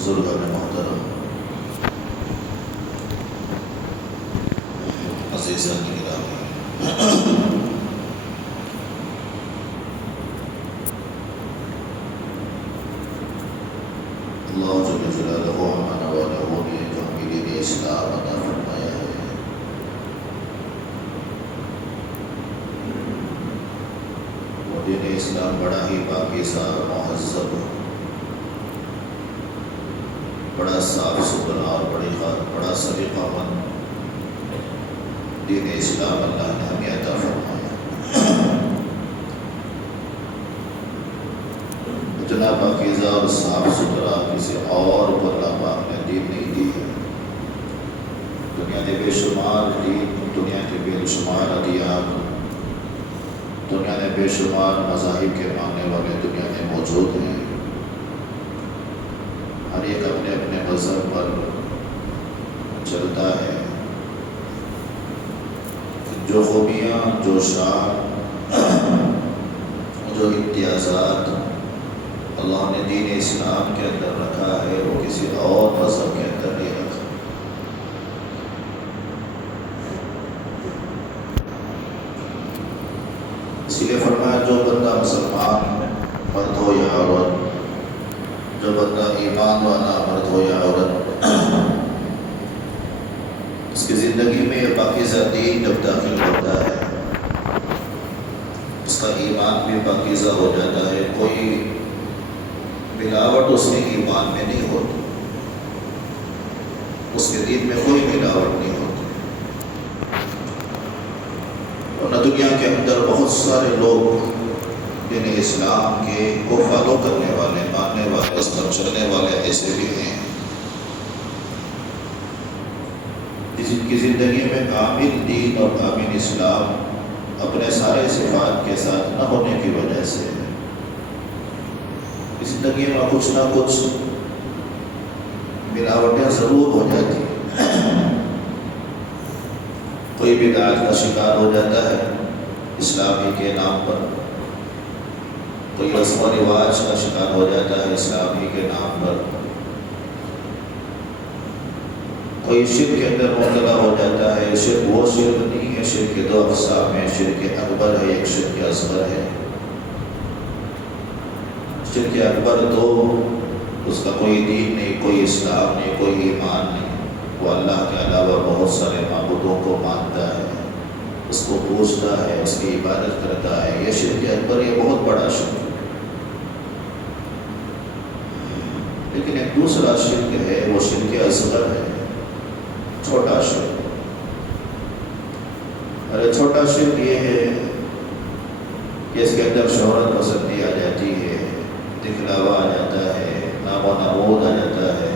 بزرگان محترم، عزیزان گرامی، اللہ جل جلالہ ہمارا والا نے جو ہمیں دین اسلام عطا فرمایا ہے، وہ دین اسلام بڑا ہی پاکیزہ مہذب، بڑا صاف ستھرا اور بڑا سلیقہ مند دین اسلام اللہ نے ہمیں عطا فرمایا۔ اتنا پاکیزہ اور صاف ستھرا کسی اور کو اللہ پاک نے دین نہیں دی ہے۔ دنیا کے بے شمار دین، دنیا کے بے شمار ادیان، دنیا میں بے شمار مذاہب کے ماننے والے دنیا میں موجود ہیں۔ ہر ایک اپنے اپنے مذہب پر چلتا ہے۔ جو خوبیاں، جو شان، جو امتیازات اللہ نے دین اسلام کے اندر رکھا ہے، وہ کسی اور مذہب کے اندر نہیں رکھا۔ اسی لیے فرمایا جو بندہ مسلمان مرد ہو یا عورت، جو بندہ ایمان والا مرد ہو یا عورت، اس کی زندگی میں یہ پاکیزہ دین جب داخل ہوتا ہے، اس کا ایمان بھی پاکیزہ ہو جاتا ہے۔ کوئی ملاوٹ اس کے ایمان میں نہیں ہوتی، اس کے دین میں کوئی ملاوٹ نہیں ہوتی۔ ورنہ دنیا کے اندر بہت سارے لوگ دین اسلام کے کو فالو کرنے والے، ماننے والے، اس پر چلنے والے ایسے بھی ہیں جن کی زندگی میں کامل دین اور کامل اسلام اپنے سارے صفات کے ساتھ نہ ہونے کی وجہ سے زندگی میں کچھ نہ کچھ ملاوٹیں ضرور ہو جاتی ہیں۔ کوئی بدعت کا شکار ہو جاتا ہے اسلامی کے نام پر، کوئی رسم و رواج کا شکار ہو جاتا ہے اسلامی کے نام پر، کوئی شرک کے اندر مبتلا ہو جاتا ہے۔ شرک وہ شرک نہیں ہے، شرک کے دو اقسام ہیں، شرک اکبر ہے، ایک شرک اصغر ہے۔ شرک اکبر تو اس کا کوئی دین نہیں، کوئی اسلام نہیں، کوئی ایمان نہیں، وہ اللہ کے علاوہ بہت سارے معبودوں کو مانتا ہے، اس کو پوجتا ہے، اس کی عبادت کرتا ہے۔ یہ شرک اکبر، یہ بہت بڑا شرک ہے۔ لیکن ایک دوسرا شرک ہے، وہ شرک اصغر ہے، چھوٹا شرک۔ اور چھوٹا شرک یہ ہے کہ اس کے اندر شہرت پسندی آ جاتی ہے، دکھلاوا آ جاتا ہے، نام و نمود آ جاتا ہے،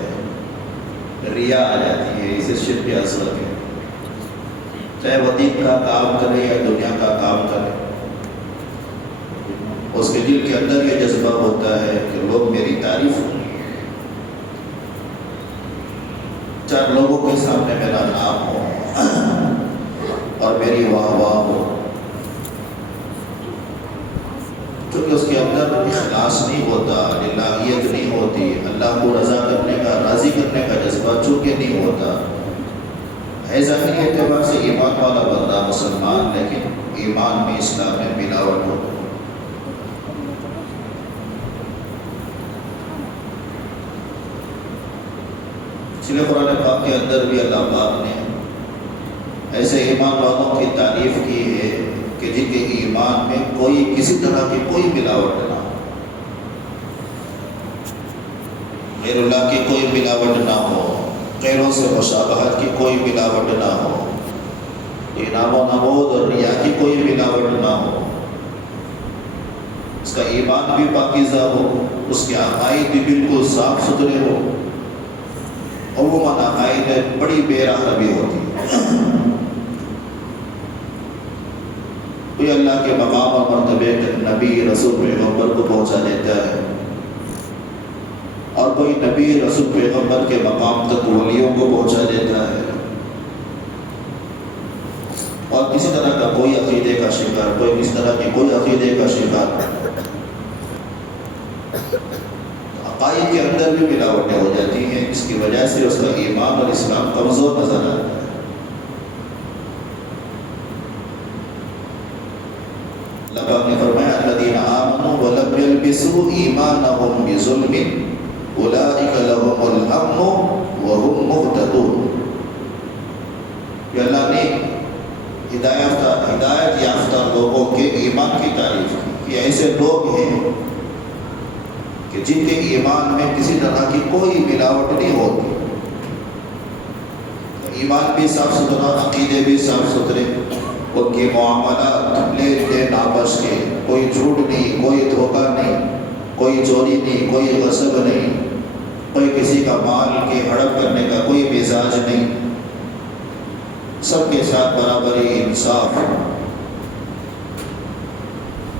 ریا آ جاتی ہے۔ اسے شرک اصغر ہے۔ چاہے وہ دین کا کام کرے یا دنیا کا کام کرے، اس کے دل کے اندر یہ جذبہ ہوتا ہے کہ لوگ میری تعریف کریں، چار لوگوں کے سامنے میرا نام ہو اور میری واہ واہ ہو۔ کیونکہ اس کے اندر اخلاص نہیں ہوتا، الہیت نہیں ہوتی، اللہ کو رضا کرنے کا، راضی کرنے کا جذبہ چونکہ نہیں ہوتا ہے۔ ظاہری اعتبار سے ایمان والا بندہ مسلمان، لیکن ایمان میں، اسلام میں ملاوٹ ہوتا ہے۔ اس لیے قرآن پاک کے اندر بھی اللہ پاک نے ایسے ایمان والوں کی تعریف کی ہے کہ جن کے ایمان میں کوئی کسی طرح کی کوئی ملاوٹ نہ ہو، غیر اللہ کی کوئی ملاوٹ نہ ہو، غیروں سے مشابہت کی کوئی ملاوٹ نہ ہو، نام و نمود اور ریا کی کوئی ملاوٹ نہ ہو، اس کا ایمان بھی پاکیزہ ہو، اس کے عقائد بھی بالکل صاف ستھرے ہو۔ عموماً عقائد بڑی بے راہ روی ہوتی ہے، کوئی اللہ کے مقام اور مرتبے تک نبی رسول پیغمبر کو پہنچا دیتا ہے، اور کوئی نبی رسول پیغمبر کے مقام تک ولیوں کو پہنچا دیتا ہے، اور کسی طرح کا کوئی عقیدے کا شکار، کوئی کس طرح کی کوئی عقیدے کا شکار عقائد کے اندر بھی ملاوٹیں ہو جاتی ہیں، اس کی وجہ سے اس کا ایمان اور اسلام کمزور نظر آتا ہے۔ اللہ پاک نے فرمایا الذین آمنوا ولم یلبسوا ایمانهم بظلم اولئک لهم الامن وهم مہتدون۔ کہ اللہ نے ہدایت یافتہ لوگوں کے ایمان کی تعریف کی کہ ایسے لوگ ہیں کہ جن کے ایمان میں کسی طرح کی کوئی ملاوٹ نہیں ہوتی، ایمان بھی صاف ستھرا، عقیدے بھی صاف ستھرے، ان کی معاملات لین دین آپس کے، کوئی جھوٹ نہیں، کوئی دھوکہ نہیں، کوئی چوری نہیں، کوئی غصب نہیں، کوئی کسی کا مال کے ہڑپ کرنے کا کوئی مزاج نہیں، سب کے ساتھ برابری، انصاف۔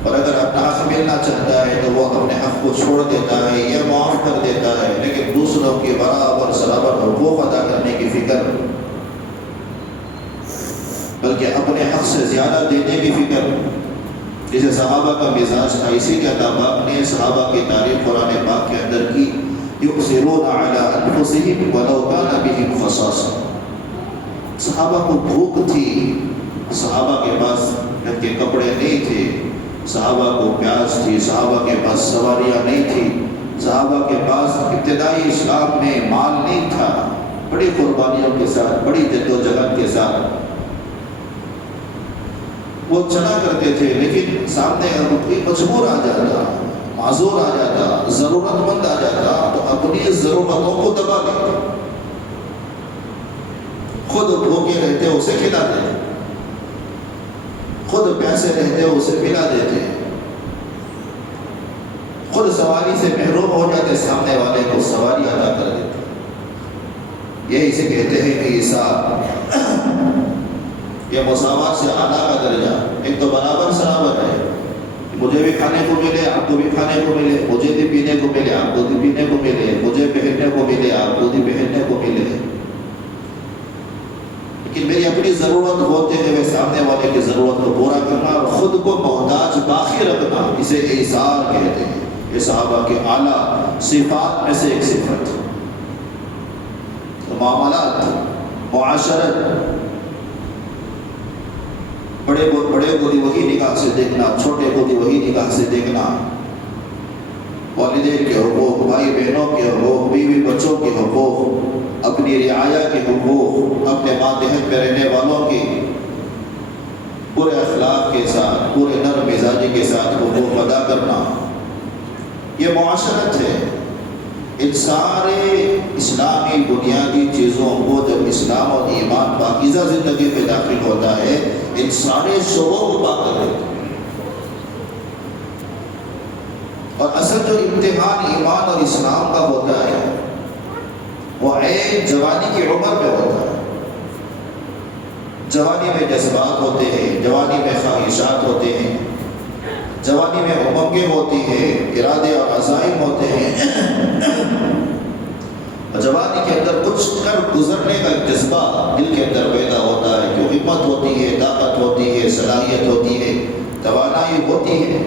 اور اگر اپنا حق ملنا چاہتا ہے تو وہ اپنے حق کو چھوڑ دیتا ہے یا معاف کر دیتا ہے، لیکن دوسروں کے برابر سرابر حقوق ادا کرنے کی فکر، بلکہ اپنے حق سے زیادہ دینے کی فکر، جسے صحابہ کا مزاج تھا۔ اسی کے اللہ پاک نے صحابہ کی تعریف قرآن پاک کے اندر کی، یؤثرون علی انفسہم ولو کان بہم خصاصہ۔ صحابہ کو بھوک تھی، صحابہ کے پاس گھر کے کپڑے نہیں تھے، صحابہ کو پیاس تھی، صحابہ کے پاس سواریاں نہیں تھی، صحابہ کے پاس ابتدائی اسلام میں مال نہیں تھا، بڑی قربانیوں کے ساتھ، بڑی جد و جہد کے ساتھ وہ چلا کرتے تھے، لیکن سامنے کوئی مجبور آ جاتا، معذور آ جاتا، ضرورت مند آ جاتا تو اپنی ضرورتوں کو دبا دیتے، خود بھوکے رہتے اسے کھلا دیتے، خود پیسے رہتے اسے پلا دیتے، خود سواری سے محروم ہو جاتے، سامنے والے کو سواری ادا کر دیتے۔ یہی سے کہتے ہیں کہ حساب یہ مساوات سے اعلیٰ کا درجہ، ایک تو برابر سرابر ہے، مجھے بھی کھانے کو ملے، آپ کو بھی کھانے کو ملے، مجھے بھی پینے کو ملے، آپ کو بھی پینے کو ملے، مجھے پہننے کو ملے، آپ کو بھی پہننے کو ملے، لیکن میری اپنی ضرورت ہوتے ہوئے سامنے والے کی ضرورت کو پورا کرنا اور خود کو محتاج باقی رکھنا، اسے ایثار کہتے ہیں۔ یہ صحابہ کے اعلیٰ صفات میں سے ایک صفت۔ معاملات، معاشرت، بڑے کو بھی وہی نگاہ سے دیکھنا، چھوٹے کو بھی وہی نگاہ سے دیکھنا، والدین کے حقوق، بھائی بہنوں کے حقوق، بیوی بچوں کے حقوق، اپنی رعایا کے حقوق، اپنے ماتحت میں رہنے والوں کی پورے اخلاق کے ساتھ، پورے نرم مزاجی کے ساتھ حقوق ادا کرنا، یہ معاشرت ہے۔ ان سارے اسلامی بنیادی چیزوں کو جب اسلام اور ایمان پاکیزہ زندگی میں داخل ہوتا ہے، ان سارے شعبوں کو پاک کر دیتا ہے۔ اور اصل جو امتحان ایمان اور اسلام کا ہوتا ہے وہ عین جوانی کی عمر میں ہوتا ہے۔ جوانی میں جذبات ہوتے ہیں، جوانی میں خواہشات ہوتے ہیں، جوانی میں امنگیں ہوتی ہیں، ارادے اور عزائم ہوتے ہیں، اور جوانی کے اندر کچھ کر گزرنے کا جذبہ دل کے اندر پیدا ہوتا ہے، جو ہمت ہوتی ہے، طاقت ہوتی ہے، صلاحیت ہوتی ہے، توانائی ہوتی ہے،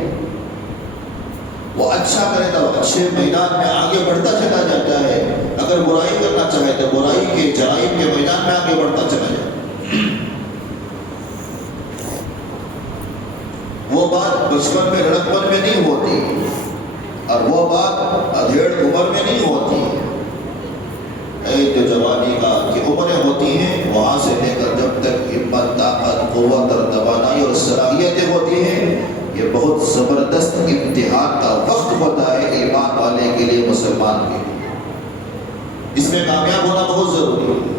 وہ اچھا کرے تو اچھے میدان میں آگے بڑھتا چلا جاتا ہے، اگر برائی کرنا چاہے تو برائی کے جرائم کے میدان میں آگے بڑھتا چلا جاتا ہے۔ وہ بات بچپن میں لڑکپن میں نہیں ہوتی، اور وہ بات ادھیڑ عمر میں نہیں ہوتی۔ جو جوانی کا کی عمریں ہوتی ہیں، وہاں سے لے کر جب تک ہمت، طاقت، قوت اور توانائی اور صلاحیتیں ہوتی ہیں، یہ بہت زبردست امتحان کا وقت ہوتا ہے ایمان والے کے لیے، مسلمان کے لیے۔ اس میں کامیاب ہونا بہت ضروری ہے۔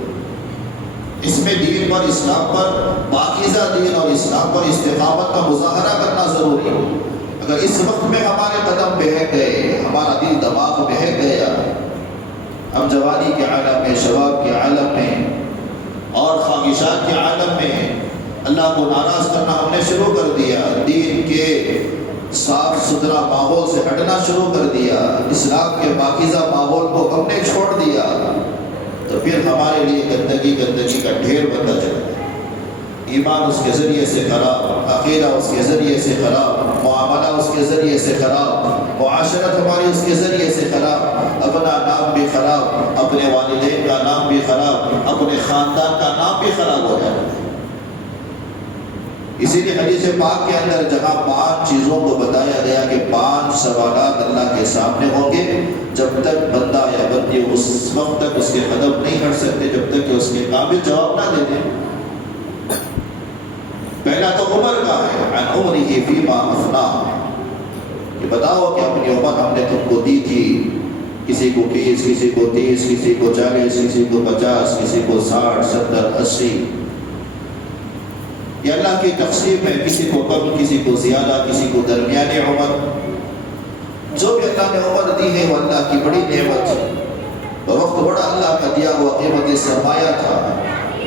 اس میں دین پر، اسلام پر، پاکیزہ دین اور اسلام پر استقامت کا مظاہرہ کرنا ضروری ہے۔ اگر اس وقت میں ہمارے قدم بہک گئے، ہمارا دل دماغ بہک گیا، ہم جوانی کے عالم میں، شباب کے عالم میں اور خواہشات کے عالم میں اللہ کو ناراض کرنا ہم نے شروع کر دیا، دین کے صاف ستھرا ماحول سے ہٹنا شروع کر دیا، اسلام کے پاکیزہ ماحول کو ہم نے چھوڑ دیا، تو پھر ہمارے لیے گندگی کا ڈھیر بنتا چلا جائے۔ ایمان اس کے ذریعے سے خراب، عقیدہ اس کے ذریعے سے خراب، معاملہ اس کے کے ذریعے سے خراب، معاشرت ہماری اس کے ذریعے سے خراب، اپنا نام بھی خراب، اپنے والدین کا نام بھی خراب، اپنے خاندان کا نام بھی خراب ہو جاتا ہے۔ اسی لیے حدیث پاک کے اندر جہاں 5 چیزوں کو بتایا گیا کہ 5 سوالات اللہ کے سامنے ہوں گے، جب تک بندہ یا بندی اس وقت تک اس کے قدم نہیں ہٹ سکتے جب تک کہ اس کے قابل جواب نہ دے دیں۔ پہلا تو عمر کا ہے، عن عمرہ فیما افنا، کہ بتاؤ کہ اپنی عمر ہم نے تم کو دی تھی، کسی کو 20، کسی کو 30، کسی کو 40، کسی کو 50، کسی کو 60، 70، 80، یہ اللہ کی تقسیم ہے، کسی کو کم، کسی کو زیادہ، کسی کو درمیانی عمر۔ جو بھی اللہ نے عمر دی ہے وہ اللہ کی بڑی نعمت ہے، اور وقت بڑا اللہ کا دیا ہوا قیمتی سرمایہ تھا۔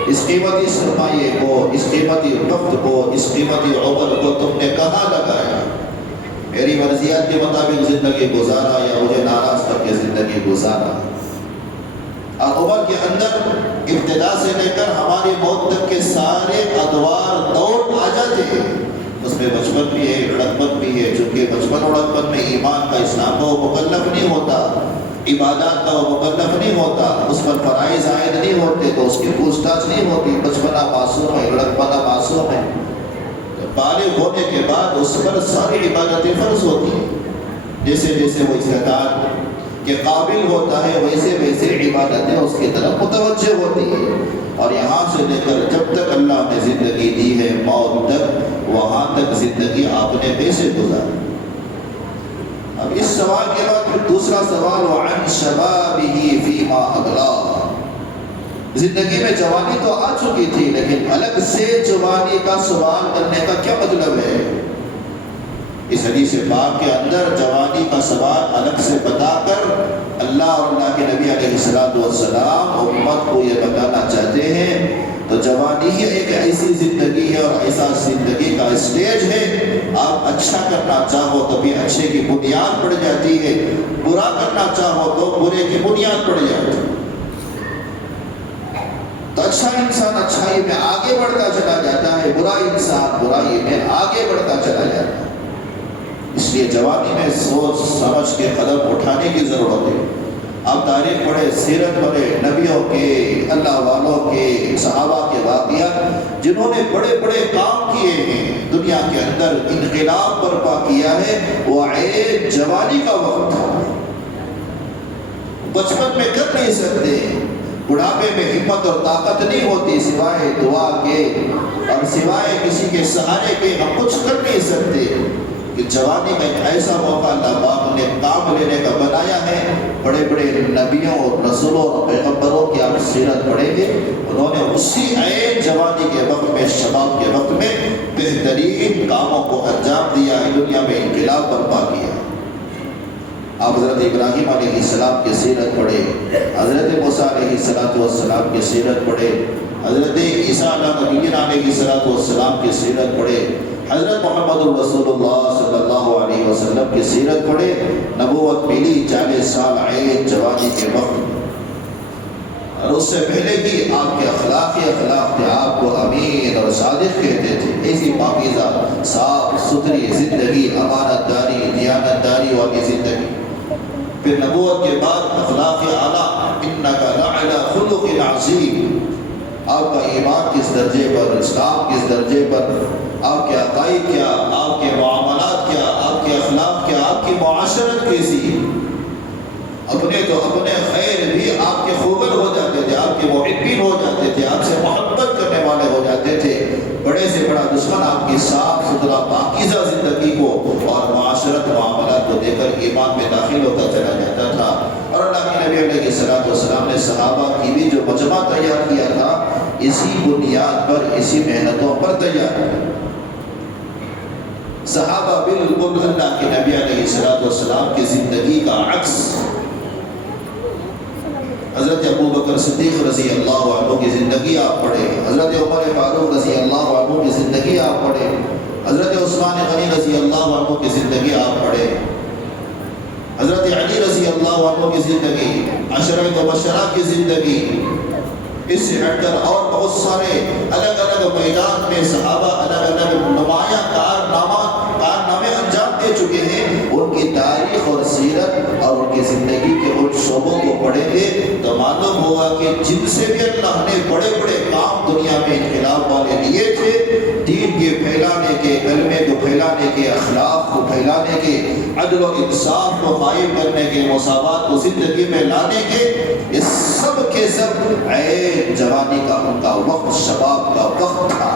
اس قیمتی سرمایے کو، اس قیمتی وقت کو، اس قیمتی عمر کو تم نے کہاں لگایا؟ میری مرضیات کے مطابق زندگی گزارا یا مجھے ناراض کر کے زندگی گزارا؟ اور عمر کے اندر ابتدا سے لے کر ہماری موت تک کے سارے ادوار دور آ جاتے ہیں۔ اس میں بچپن بھی ہے، لڑکپن بھی ہے، چونکہ بچپن لڑکپن میں ایمان کا، اسلام کا وہ مکلف نہیں ہوتا، عبادات کا وہ مکلف نہیں ہوتا، اس پر فرائض عائد نہیں ہوتے تو اس کی پوچھ تاچھ نہیں ہوتی، بچپنا معصوم ہے، لڑکپنا معصوم ہے۔ بالغ ہونے کے بعد اس پر ساری عبادتیں فرض ہوتی ہیں، جیسے جیسے وہ استطاعت کے قابل ہوتا ہے ویسے ویسے عبادتیں اس کی طرف متوجہ ہوتی ہیں۔ اور یہاں سے لے کر جب تک اللہ نے زندگی دی ہے موت تک، وہاں تک زندگی آپ نے کیسے گزاری؟ اب اس سوال کے بعد پھر دوسرا سوال، وعن شبابہ فیما ابلاغ، زندگی میں جوانی تو آ چکی تھی لیکن الگ سے جوانی کا سوال کرنے کا کیا مطلب ہے؟ اس حدیث پاک کے اندر جوانی کا سوال الگ سے بتا کر اللہ اور اللہ کے نبی علیہ السلام امت کو یہ بتانا چاہتے ہیں۔ تو جوانی ہی ایک ایسی زندگی ہے اور ایسا زندگی کا اسٹیج ہے، آپ اچھا کرنا چاہو تو بھی اچھے کی بنیاد پڑ جاتی ہے، برا کرنا چاہو تو برے کی بنیاد پڑ جاتی ہے۔ تو اچھا انسان اچھائی میں آگے بڑھتا چلا جاتا ہے، برا انسان برائی میں آگے بڑھتا چلا جاتا ہے۔ اس لیے جوانی میں سوچ سمجھ کے قدم اٹھانے کی ضرورت ہے۔ آپ تاریخ پڑھے، سیرت پڑھے، نبیوں کے، اللہ والوں کے، صحابہ کے واقعات، جنہوں نے بڑے بڑے کام کیے ہیں، دنیا کے اندر انقلاب برپا کیا ہے، وہ عین جوانی کا وقت تھا۔ بچپن میں کر نہیں سکتے، بڑھاپے میں ہمت اور طاقت نہیں ہوتی، سوائے دعا کے اور سوائے کسی کے سہارے کے ہم کچھ کر نہیں سکتے۔ کہ جوانی کا ایک ایسا موقع اللہ پاک نے کام لینے کا بنایا ہے۔ بڑے بڑے نبیوں اور رسولوں اور پیغمبروں کی آپ سیرت پڑھیں گے، انہوں نے اسی عین جوانی کے وقت میں، شباب کے وقت میں بہترین کاموں کو انجام دیا ہے، دنیا میں انقلاب برپا کیا۔ آپ حضرت ابراہیم علیہ السلام کی سیرت پڑھے، حضرت موسیٰ علیہ السلام کی سیرت پڑھے، حضرت عیسیٰ علیہ السلام کی سیرت پڑھے، حضرت محمد رسول اللہ صلی اللہ علیہ وسلم کی سیرت پڑھے۔ نبوت ملی 40 سال عین جوانی کے وقت، اور اس سے پہلے بھی آپ کے اخلاق تھے، آپ کو امین اور صادق کہتے تھے۔ ایسی پاکیزہ صاف ستھری زندگی، امانت داری، دیانت داری والی زندگی۔ پھر نبوت کے بعد اخلاق اعلیٰ، انک لعلی خلق عظیم، آپ کا ایمان کس درجے پر، اسلام کس درجے پر، آپ کے عقائد کیا، آپ کے معاملات کیا، آپ کے اخلاق کیا، آپ کی معاشرت کیسی۔ اپنے تو اپنے خیر بھی آپ کے خوبر ہو جاتے تھے، آپ کے محبین ہو جاتے تھے، آپ سے محبت کرنے والے ہو جاتے تھے۔ بڑے سے بڑا دشمن آپ کی صاف ستھرا پاکیزہ زندگی کو اور معاشرت معاملات کو دے کر ایمان میں داخل ہوتا چلا جاتا تھا۔ اور اللہ کے نبی علیہ السلام نے صحابہ کی بھی جو مجمع تیار کیا تھا، اسی بنیاد پر، اسی محنتوں پر تیار کیا۔ صحابہ بالکل اللہ کے نبی علیہ السلام کی زندگی کا عکس۔ حضرت ابو بکر صدیق رضی اللہ عنہ کی زندگی آپ پڑھیں، حضرت عمر فاروق رضی اللہ عنہ کی زندگی آپ پڑھیں، حضرت عثمان غنی رضی اللہ عنہ کی زندگی آپ پڑھیں، حضرت علی رضی اللہ عنہ کی زندگی، عشرہ مبشرہ کی زندگی۔ اس سے ہٹ کر اور بہت سارے الگ الگ میدان میں صحابہ الگ الگ نمایاں کارنامے انجام دے چکے ہیں۔ ہوگا کہ جن سے بھی اللہ نے بڑے بڑے کام دنیا میں انقلاب والے لیے تھے، دین کے پھیلانے کے، کلمے کو پھیلانے کے، اخلاق کو پھیلانے کے، عدل و انصاف کو قائم کرنے کے، مساوات کو زندگی میں لانے کے، یہ سب کے سب عین جوانی کا ان کا وقت، شباب کا وقت تھا۔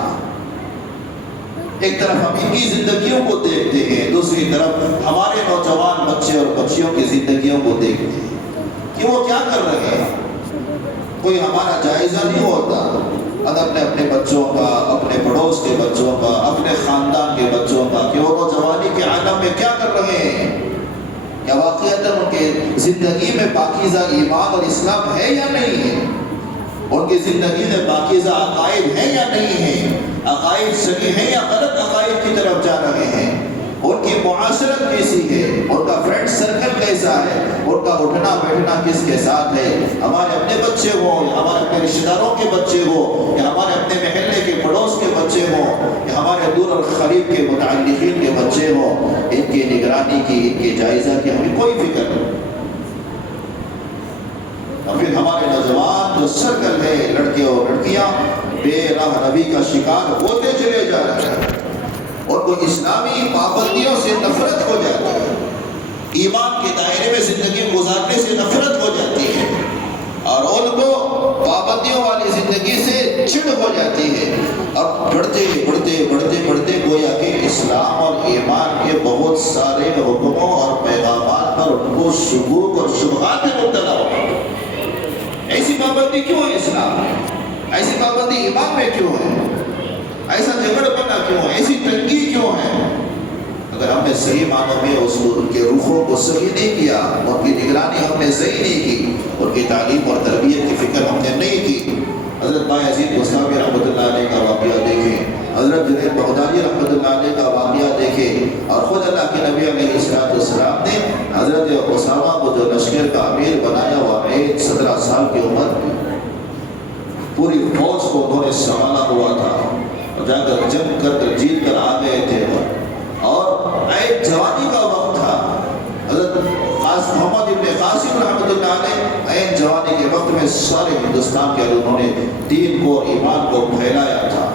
ایک طرف ہم ان کی زندگیوں کو دیکھتے ہیں، دوسری طرف ہمارے نوجوان بچے اور بچیوں کی زندگیوں کو دیکھتے ہیں کہ وہ کیا کر رہے ہیں۔ کوئی ہمارا جائزہ نہیں ہوتا اگر اپنے بچوں کا، اپنے پڑوس کے بچوں کا، اپنے خاندان کے بچوں کا کہ وہ نوجوانی کے عالم میں کیا کر رہے ہیں، یا واقعتاً ان کے زندگی میں پاکیزہ ایمان اور اسلام ہے یا نہیں ہے، ان کی زندگی میں پاکیزہ عقائد ہیں یا نہیں ہیں، عقائد صحیح ہیں یا غلط عقائد کی طرف جا رہے ہیں، ان کی معاشرت کیسی ہے، ان کا فرینڈ سرکل کیسا ہے، ان کا اٹھنا بیٹھنا کس کے ساتھ ہے، ہمارے اپنے بچے ہوں یا ہمارے اپنے رشتہ داروں کے بچے ہوں یا ہمارے اپنے محلے کے پڑوس کے بچے ہوں یا ہمارے دور اور قریب کے متعلقین کے بچے ہوں، ان کی نگرانی کی، ان کے جائزہ کی ہمیں کوئی فکر نہیں۔ اور پھر ہمارے نوجوان جو سرکل ہے، لڑکے اور لڑکیاں بے راہ روی کا شکار ہوتے چلے جا رہے ہیں، اور وہ اسلامی پابندیوں سے نفرت ہو جاتی ہے، ایمان کے دائرے میں زندگی گزارنے سے نفرت ہو جاتی ہے، اور ان کو پابندیوں والی زندگی سے چڑ ہو جاتی ہے، اب بڑھتے بڑھتے بڑھتے بڑھتے گویا کہ اسلام اور ایمان کے بہت سارے حکموں اور پیغامات پر ان کو شکوک اور شبہات میں مبتلا ہو۔ ایسی پابندی کیوں ہے اسلام میں؟ ایسی پابندی ایمان میں کیوں ہے؟ ایسا جھگڑ پنا کیوں ہے؟ ایسی تنگی کیوں ہے؟ اگر ہم نے صحیح معنوں میں ان کے رخوں کو صحیح نہیں کیا، ان کی نگرانی ہم نے صحیح نہیں کی، ان کی تعلیم اور تربیت کی فکر ہم نے نہیں کی۔ حضرت بایزید بستامی رحمۃ اللہ علیہ کا واقعہ دیکھیں، حضرت جنید بغدادی رحمۃ اللہ علیہ کا واقعہ دیکھیں، اور خود اللہ کے نبی علیہ السلام نے حضرت اسامہ کو جو لشکر کا امیر بنایا، وہ 17 سال کی عمر میں پوری فوج کو انہوں نے سنبھالا ہوا تھا، اور جا کر جنگ کر جیت کر آ گئے تھے، اور ایک جوانی کا وقت تھا۔ حضرت محمد ابن قاسم رحمۃ اللہ علیہ عین جوانی کے وقت میں سارے ہندوستان کے انہوں نے دین کو اور ایمان کو پھیلایا تھا۔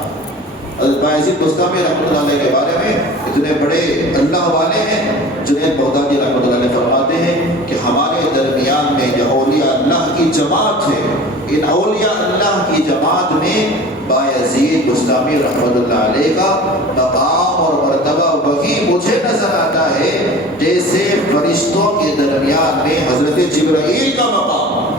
حضرت بایزید بستامی رحمۃ اللہ علیہ کے بارے میں اتنے بڑے اللہ والے ہیں، جنید بغدادی رحمۃ اللہ علیہ فرماتے ہیں کہ ہمارے درمیان میں جو اولیاء اللہ کی جماعت ہے، ان اولیاء اللہ کی جماعت میں بایزید بستامی رحمۃ اللہ علیہ کا مقام اور مرتبہ وہی مجھے نظر آتا ہے جیسے فرشتوں کے درمیان میں حضرت جبرائیل کا مقام۔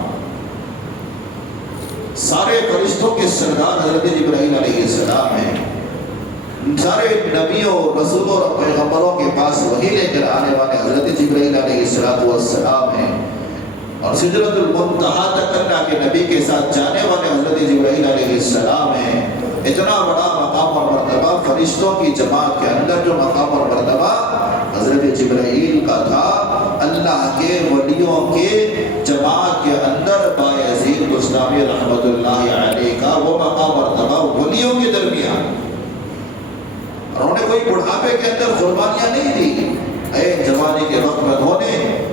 سارے فرشتوں کے سردار حضرت جبرائیل علیہ السلام ہیں، سارے نبیوں، رسولوں اور پیغمبروں کے پاس وحی لے کر آنے والے حضرت جبرائیل علیہ السلام ہیں، اور سدرۃ المنتہا تک اللہ کے نبی کے ساتھ جانے والے حضرت جبرائیل علیہ السلام ہیں۔ اتنا بڑا مقام اور مرتبہ فرشتوں کی جماعت کے اندر جو مقام اور مرتبہ حضرت جبرائیل کا تھا، اللہ کے ولیوں کے جماعت کے اندر بایزید بستامی رحمۃ اللہ علیہ کا وہ مقام اور مرتبہ ولیوں کے درمیان، اور انہوں نے کوئی بڑھاپے کے اندر قربانیاں نہیں دی۔ ایک جوانی کے وقت میں انہوں نے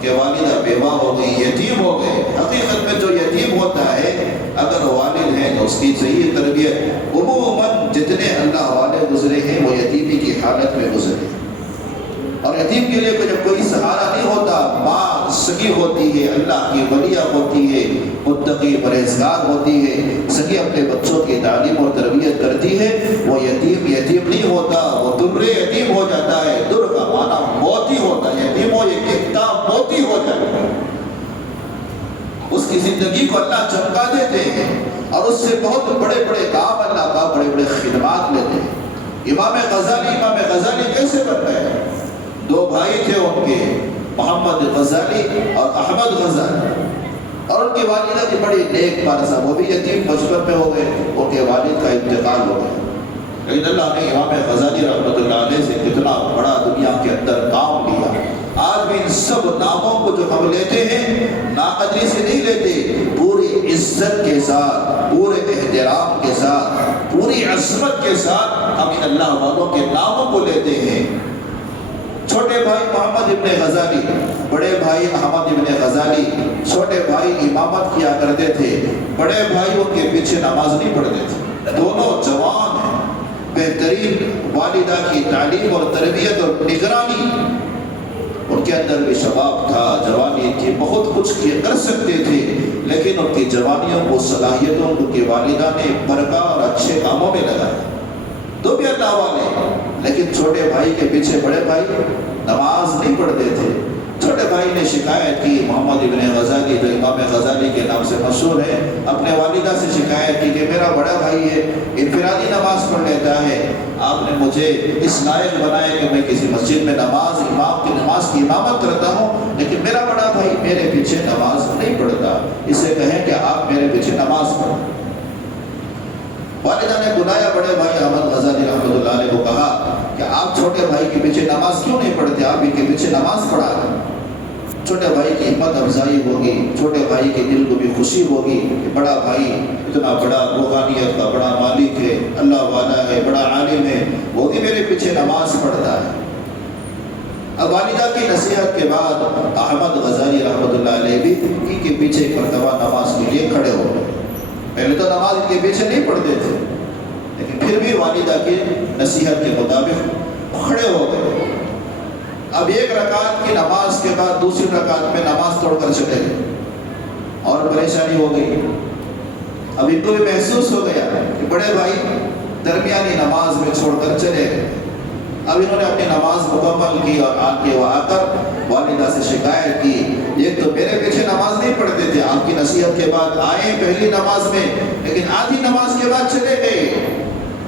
کہ والدہ بیوہ ہو گئی، یتیم ہو گئے۔ حقیقت میں جو یتیم ہوتا ہے اگر والد ہیں تو اس کی صحیح تربیت، عموماً جتنے اللہ والے گزرے ہیں وہ یتیمی کی حالت میں گزرے، اور یتیم کے لیے جب کوئی سہارا نہیں ہوتا، ماں سگی ہوتی ہے، اللہ کی ولیہ ہوتی ہے، متقی پرہیزگار ہوتی ہے، سگی اپنے بچوں کی تعلیم اور تربیت کرتی ہے، وہ یتیم نہیں ہوتا، وہ در یتیم ہو جاتا ہے۔ در کا معنی موتی ہوتا ہے، یتیم ہو یہ کتا موتی ہو جاتا ہے۔ اس کی زندگی کو اللہ چمکا دیتے ہیں، اور اس سے بہت بڑے بڑے کام اللہ کا، بڑے بڑے خدمات لیتے ہیں۔ امام غزالی کیسے بن گئے؟ 2 بھائی تھے ان کے، محمد غزالی اور احمد غزالی، اور ان کی والدہ کی بڑی نیک پارسا، وہ بھی یتیم بچپن میں ہو گئے، ان کے والد کا انتقال ہو گیا، لیکن اللہ نے امام غزالی رحمۃ اللہ علیہ سے کتنا بڑا دنیا کے اندر کام لیا۔ آج بھی ان سب ناموں کو جو ہم لیتے ہیں ناقدری سے نہیں لیتے، پوری عزت کے ساتھ، پورے احترام کے ساتھ، پوری عظمت کے ساتھ ہم ان اللہ والوں کے ناموں کو لیتے ہیں۔ چھوٹے بڑے بھائی محمد ابن غزالی، بڑے بھائی احمد ابن غزالی، چھوٹے بھائی امامت کیا کرتے تھے، بڑے بھائی ان کے پیچھے نماز نہیں پڑھتے تھے، دونوں جوان ہیں، بہترین والدہ کی تعلیم اور تربیت اور نگرانی، ان کے اندر بھی شباب تھا، جوانی تھی، بہت کچھ کر سکتے تھے، لیکن ان کی جوانیوں کو صلاحیتوں ان کی والدہ نے برکا اور اچھے کاموں میں لگایا، تو بھی اللہ والے، لیکن چھوٹے بھائی کے پیچھے بڑے بھائی نماز نہیں پڑھتے تھے۔ چھوٹے بھائی نے شکایت کی، محمد ابن غزالی جو امام غزالی کے نام سے مشہور ہے، اپنے والدہ سے شکایت کی کہ میرا بڑا بھائی ہے، انفرادی نماز پڑھ لیتا ہے، آپ نے مجھے اس لائق بنایا کہ میں کسی مسجد میں نماز کی امامت کرتا ہوں، لیکن میرا بڑا بھائی میرے پیچھے نماز نہیں پڑھتا، اسے کہیں کہ آپ میرے پیچھے نماز پڑھیں۔ والدہ نے بلایا بڑے بھائی احمد غزالی رحمۃ اللہ علیہ کو، کہا کہ آپ چھوٹے بھائی کے پیچھے نماز کیوں نہیں پڑھتے، آپ ان کے پیچھے نماز پڑھا دیں۔ چھوٹے بھائی کی ہمت افزائی ہوگی، چھوٹے بھائی کے دل کو بھی خوشی ہوگی کہ بڑا بھائی اتنا بڑا روحانیت کا بڑا مالک ہے، اللہ والا ہے، بڑا عالم ہے، وہ بھی میرے پیچھے نماز پڑھتا ہے۔ اب والدہ کی نصیحت کے بعد احمد غزالی رحمۃ اللہ علیہ بھی ان کے پیچھے ایک مرتبہ نماز کے لیے کھڑے ہو گئے۔ پہلے تو نماز ان کے پیچھے نہیں پڑھتے تھے، لیکن پھر بھی والدہ کی نصیحت کے مطابق کھڑے ہو گئے۔ اب ایک رکعت کی نماز کے بعد دوسری رکعت میں نماز توڑ کر چلے گئے اور پریشانی ہو گئی۔ اب ان کو بھی محسوس ہو گیا کہ بڑے بھائی درمیانی نماز میں چھوڑ کر چلے گئے۔ اب انہوں نے اپنی نماز مکمل کی اور آ کر والدہ سے شکایت کی، ایک تو میرے پیچھے نماز نہیں پڑھتے تھے، آپ کی نصیحت کے بعد آئے پہلی نماز میں، لیکن آدھی نماز کے بعد چلے گئے،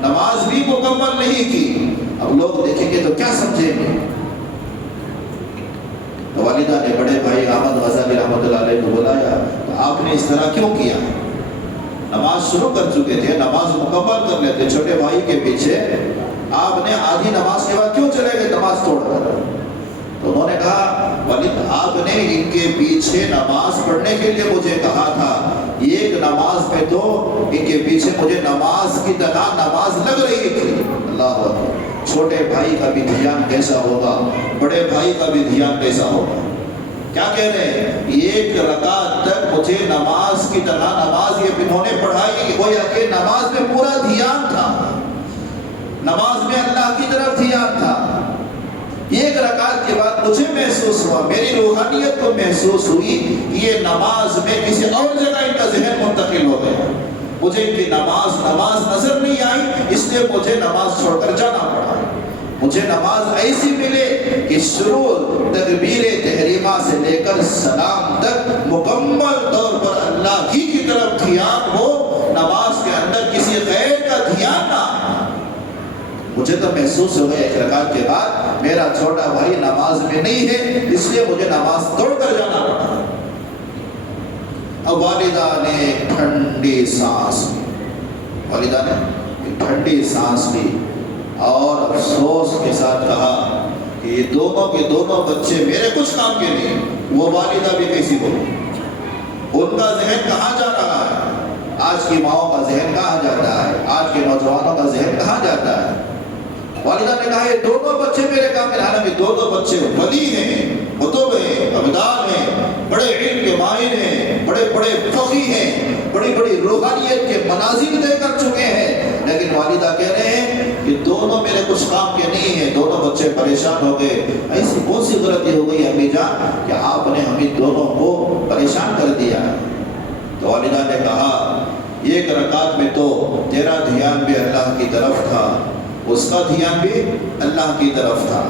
نماز بھی مکمل نہیں کی، اب لوگ دیکھیں گے تو کیا سمجھیں گے؟ تو والدہ نے بڑے بھائی احمد غزالی رحمۃ اللہ علیہ کو بلایا، تو آپ نے اس طرح کیوں کیا؟ نماز شروع کر چکے تھے، نماز مکمل کر لیتے، چھوٹے بھائی کے پیچھے آپ نے آدھی نماز کے بعد کیوں چلے گئے نماز توڑ کر؟ تو انہوں نے کہا والد آپ نے ان کے پیچھے نماز پڑھنے کے لیے مجھے کہا تھا، ایک نماز میں تو ان کے پیچھے مجھے نماز کی طرح نماز لگ رہی تھی۔ اللہ اکبر، چھوٹے بھائی کا بھی دھیان کیسا ہوگا، بڑے بھائی کا بھی دھیان کیسا ہوگا؟ کیا کہہ رہے ہیں؟ ایک رکعت تک مجھے نماز کی طرح نماز یہ انہوں نے پڑھائی، گویا کہ نماز میں پورا دھیان تھا، نماز میں اللہ کی طرف دھیان تھا۔ ایک رکعت کے بعد مجھے محسوس ہوا، میری روحانیت کو محسوس ہوئی کہ یہ نماز میں کسی اور جگہ ان کا ذہن منتقل ہو گیا، مجھے ان کی نماز نظر نہیں آئی، اس لیے مجھے نماز چھوڑ کر جانا پڑا۔ مجھے نماز ایسی ملے کہ شروع تکبیر تحریمہ سے لے کر سلام تک مکمل طور پر اللہ کی طرف دھیان ہو، نماز کے اندر کسی غیر کا دھیان نہ۔ مجھے تو محسوس ہو گیا ایک رکعت کے بعد میرا چھوٹا بھائی نماز میں نہیں ہے، اس لیے مجھے نماز توڑ کر جانا پڑا۔ اب والدہ نے ٹھنڈی سانس لی، والدہ نے ٹھنڈی سانس لی اور افسوس کے ساتھ کہا کہ یہ دونوں کے دونوں بچے میرے کچھ کام کے نہیں۔ وہ والدہ بھی کیسی ہو، ان کا ذہن کہاں جا رہا ہے؟ آج کی ماؤں کا ذہن کہاں جاتا ہے؟ آج کے نوجوانوں کا ذہن کہاں جاتا ہے؟ والدہ نے کہا یہ دونوں بچے میرے کام کے، حالانکہ دونوں بچے ولی ہیں، کتب ہیں، ابدال ہیں، بڑے علم کے ماہر ہیں، بڑے بڑے فقیہ ہیں، بڑی بڑی روحانیت کے منازل طے کر چکے ہیں، لیکن والدہ کہہ رہے ہیں کہ دونوں میرے کچھ کام کے نہیں ہیں۔ دونوں بچے پریشان ہو گئے، ایسی کون سی غلطی ہو گئی امی جان کہ آپ نے ہمیں دونوں کو پریشان کر دیا؟ تو والدہ نے کہا ایک رکعت میں تو تیرا دھیان بھی اللہ کی طرف تھا، اس کا دھیان بھی اللہ کی طرف تھا۔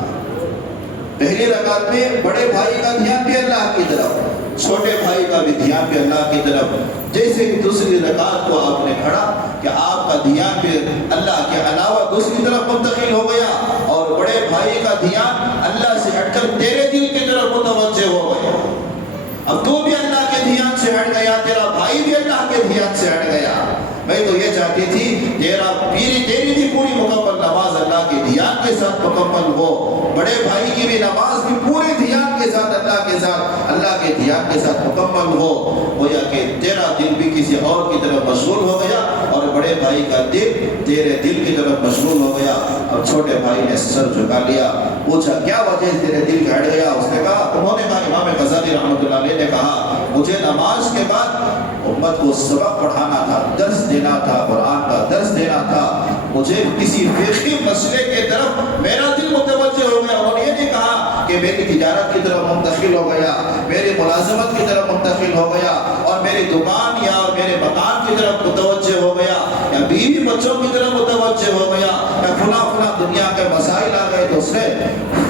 پہلی رکعت میں بڑے بھائی کا دھیان بھی اللہ کی طرف، چھوٹے بھائی کا بھی دھیان بھی اللہ کی طرف۔ جیسے کہ دوسری رکعت کو آپ نے پڑھا کہ آپ کا دھیان بھی اللہ کے علاوہ دوسری طرف منتقل ہو گیا، اور بڑے بھائی کا دھیان اللہ سے ہٹ کر تیرے دل کی طرف متوجہ ہو گیا۔ اب تو بھی اللہ کے دھیان سے ہٹ گیا، تیرا بھائی بھی اللہ کے دھیان سے ہٹ گیا۔ میں تو یہ چاہتی تھی تیری بھی پوری مکمل نماز اللہ کے دھیان کے ساتھ مکمل ہو، بڑے بھائی پڑھی ہوئی نماز بھی پورے دھیان کے ساتھ اللہ کے دھیان کے ساتھ مکمل ہو، گویا کہ تیرا دل بھی کسی اور کی طرف مشغول ہو گیا اور بڑے بھائی کا دل تیرے دل کی طرف مشغول ہو گیا۔ اب چھوٹے بھائی نے سر جھکا لیا، پوچھا کیا وجہ تیرے دل کا ہٹ گیا؟ اس نے کہا، انہوں نے کہا، امام غزالی رحمۃ اللہ علیہ نے کہا، مجھے نماز کے بعد امت کو سبق پڑھانا تھا، درس دینا تھا، قرآن کا درس دینا تھا، مجھے کسی فقہی مسئلے کے طرف میرا دل متوجہ ہو گیا۔ انہوں نے یہ نہیں کہا کہ میری تجارت کی طرف منتقل ہو گیا، میری ملازمت کی طرف منتقل ہو گیا اور میری دکان یا میرے مکان کی طرف متوجہ ہو گیا یا بیوی بچوں کی طرف متوجہ ہو گیا یا فلاں دنیا کے مسائل آ گئے تو اس نے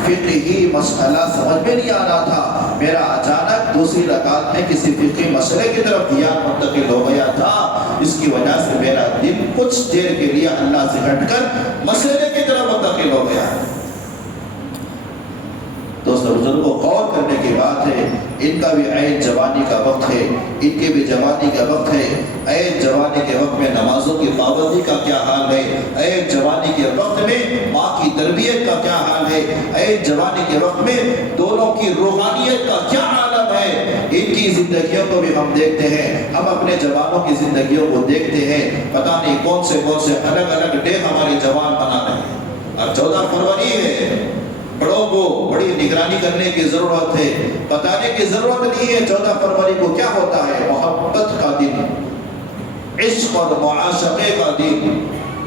فقہی مسئلہ سمجھ میں نہیں آ رہا تھا، میرا اچانک دوسری رکعت میں کسی فقہی مسئلے کی طرف دھیان منتقل ہو گیا تھا، اس کی وجہ سے میرا دل کچھ دیر کے لیے اللہ سے ہٹ کر مسئلے کی طرف منتقل ہو گیا۔ دوستو بزرگوں، غور کرنے کی بات ہے، ان کا بھی عین جوانی کا وقت ہے، ان کے بھی جوانی کا وقت ہے۔ عین جوانی کے وقت میں نمازوں کی پابندی کا کیا حال ہے؟ عین جوانی کے وقت میں ماں کی تربیت کا کیا حال ہے؟ عین جوانی کے وقت میں دونوں کی روحانیت کا کیا عالم ہے؟ ان کی زندگیوں کو بھی ہم دیکھتے ہیں، ہم اپنے جوانوں کی زندگیوں کو دیکھتے ہیں، پتہ نہیں کون سے الگ الگ ڈے ہمارے جوان بنا رہے ہیں۔ اب 14 فروری ہے، بڑوں کو بڑی نگرانی کرنے کی ضرورت ہے، بتانے کی ضرورت نہیں ہے 14 فروری کو کیا ہوتا ہے۔ محبت کا دن، عشق اور معاشقے کا دن،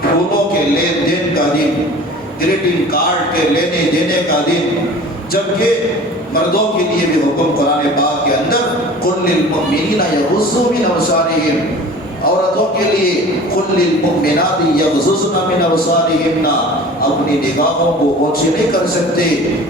پھولوں کے لین دین کا دن، گریٹنگ کارڈ کے لینے دینے کا دن، جبکہ مردوں کے لیے بھی حکم قرآن پاک کے اندر قل للمؤمنین یغضوا من ابصارہم، عورتوں کے لیے قل للمؤمنات یغضضن من ابصارہن، اپنی نگاہوں کو اونچی نہیں کر سکتے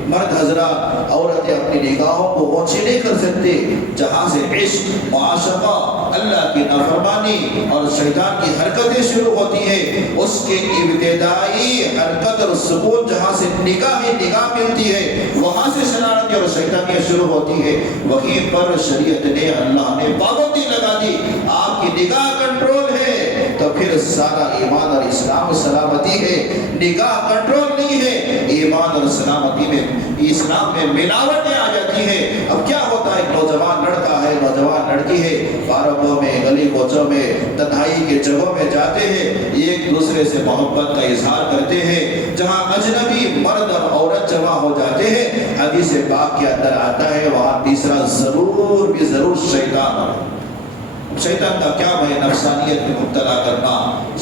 مرد حضرات، عورتیں اپنی نگاہوں کو اونچی نہیں کر سکتے، جہاں سے عشق، معاشقہ، اللہ کی نافرمانی اور شیطان کی حرکتیں شروع ہوتی ہیں، اس کے ابتدائی حرکت اور سکون جہاں سے نگاہ ملتی ہے، وہاں سے شرارتیں اور شیطانیاں شروع ہوتی ہے، وہیں پر شریعت نے، اللہ نے پابندی لگا دی، آپ کی نگاہ کنٹرول ہے تو پھر سارا ایمان اور اسلام سلامتی ہے، نگاہ کنٹرول نہیں ہے، ایمان اور سلامتی میں، اسلام میں ملاوٹیں آ جاتی ہیں۔ اب کیا ہوتا ہے، نوجوان لڑکا ہے، نوجوان لڑکی ہے، پارکوں میں، گلی کوچوں میں، تنہائی کے جگہوں میں جاتے ہیں، ایک دوسرے سے محبت کا اظہار کرتے ہیں، جہاں اجنبی مرد اور عورت جمع ہو جاتے ہیں، حدیث پاک کے اندر آتا ہے وہاں تیسرا ضرور شیطان شیطان کا کیا ہے، نفسانیت میں مبتلا کرنا،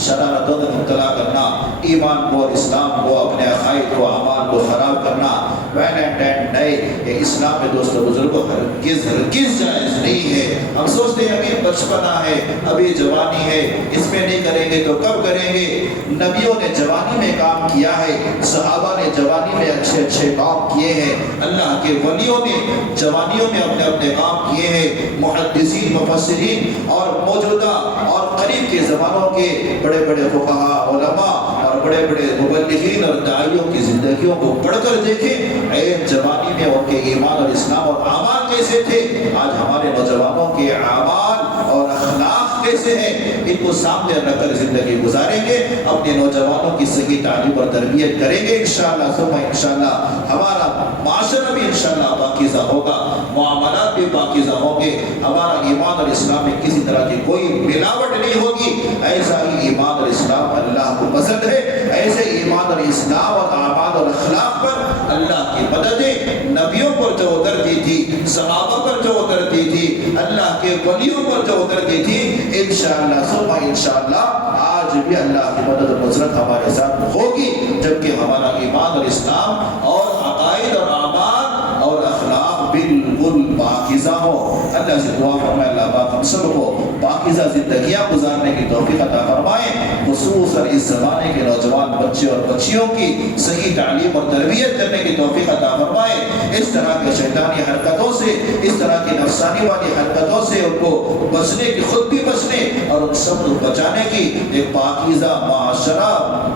شرارتوں میں مبتلا کرنا، ایمان کو اور اسلام کو، اپنے عقائد کو، اعمال کو خراب کرنا۔ ویلنٹائن ڈے یہ اسلام میں دوستو بزرگوں ہرگز جائز نہیں ہے۔ ہم سوچتے ہیں ابھی بچپنا ہے، ابھی جوانی ہے، اس میں نہیں کریں گے تو کب کریں گے؟ نبیوں نے جوانی میں کام کیا ہے، صحابہ نے جوانی میں اچھے کام کیے ہیں، اللہ کے ولیوں نے جوانیوں میں اپنے کام کیے ہیں، محدثین، مفسرین اور موجودہ اور قریب کے زمانوں کے بڑے فقہاء، علماء اور بڑے مبلغین اور داعیوں کی زندگیوں کو پڑھ کر دیکھیں، عین جوانی میں ان کے ایمان اور اسلام اور اعمال کیسے تھے، آج ہمارے نوجوانوں کے اعمال اور اخلاق کیسے ہیں، ان کو سامنے رکھ کر زندگی گزاریں گے، اپنے نوجوانوں کی صحیح تعلیم اور تربیت کریں گے، انشاءاللہ ثم انشاءاللہ ہمارا معاشرہ بھی انشاءاللہ پاکیزہ ہوگا، معاملات بھی پاکیزہ ہوں گے، ہمارا ایمان اور اسلام میں کسی طرح کی کوئی ملاوٹ نہیں ہوگی۔ ایسا ہی ایمان اور اسلام اللہ کو پسند ہے، ایسے ایمان اور اسلام اور اعمال اور اخلاق پر اللہ کی مددیں نبیوں پر جو اترتی تھی، صحابہ پر جو اترتی تھی، اللہ کے ولیوں پر جو اترتی تھی، انشاءاللہ ثم انشاءاللہ آج بھی اللہ کی مدد و نصرت ہمارے ساتھ ہوگی، جبکہ ہمارا ایمان اور اسلام اور عقائد اور اعمال اور اخلاق بالکل پاکیزہ ہو۔ اللہ سے دعا فرمائے اللہ پاک ہم سب کو پاکیزہ زندگیاں گزارنے کی توفیق عطا فرمائے، خصوصاً اس زمانے کے نوجوان بچے اور بچیوں کی صحیح تعلیم اور تربیت کرنے کی توفیق عطا فرمائے، اس طرح کے شیطانی حرکتوں سے، اس طرح کی نفسانی والی حرکتوں سے ان کو بچنے کی، خود بھی بچنے اور ان سب کو بچانے کی ایک پاکیزہ معاشرہ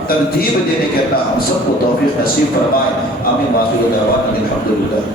ترتیب دینے کے اللہ ہم سب کو توفیق نصیب فرمائے۔ آمین۔ واخر دعوانا الحمدللہ۔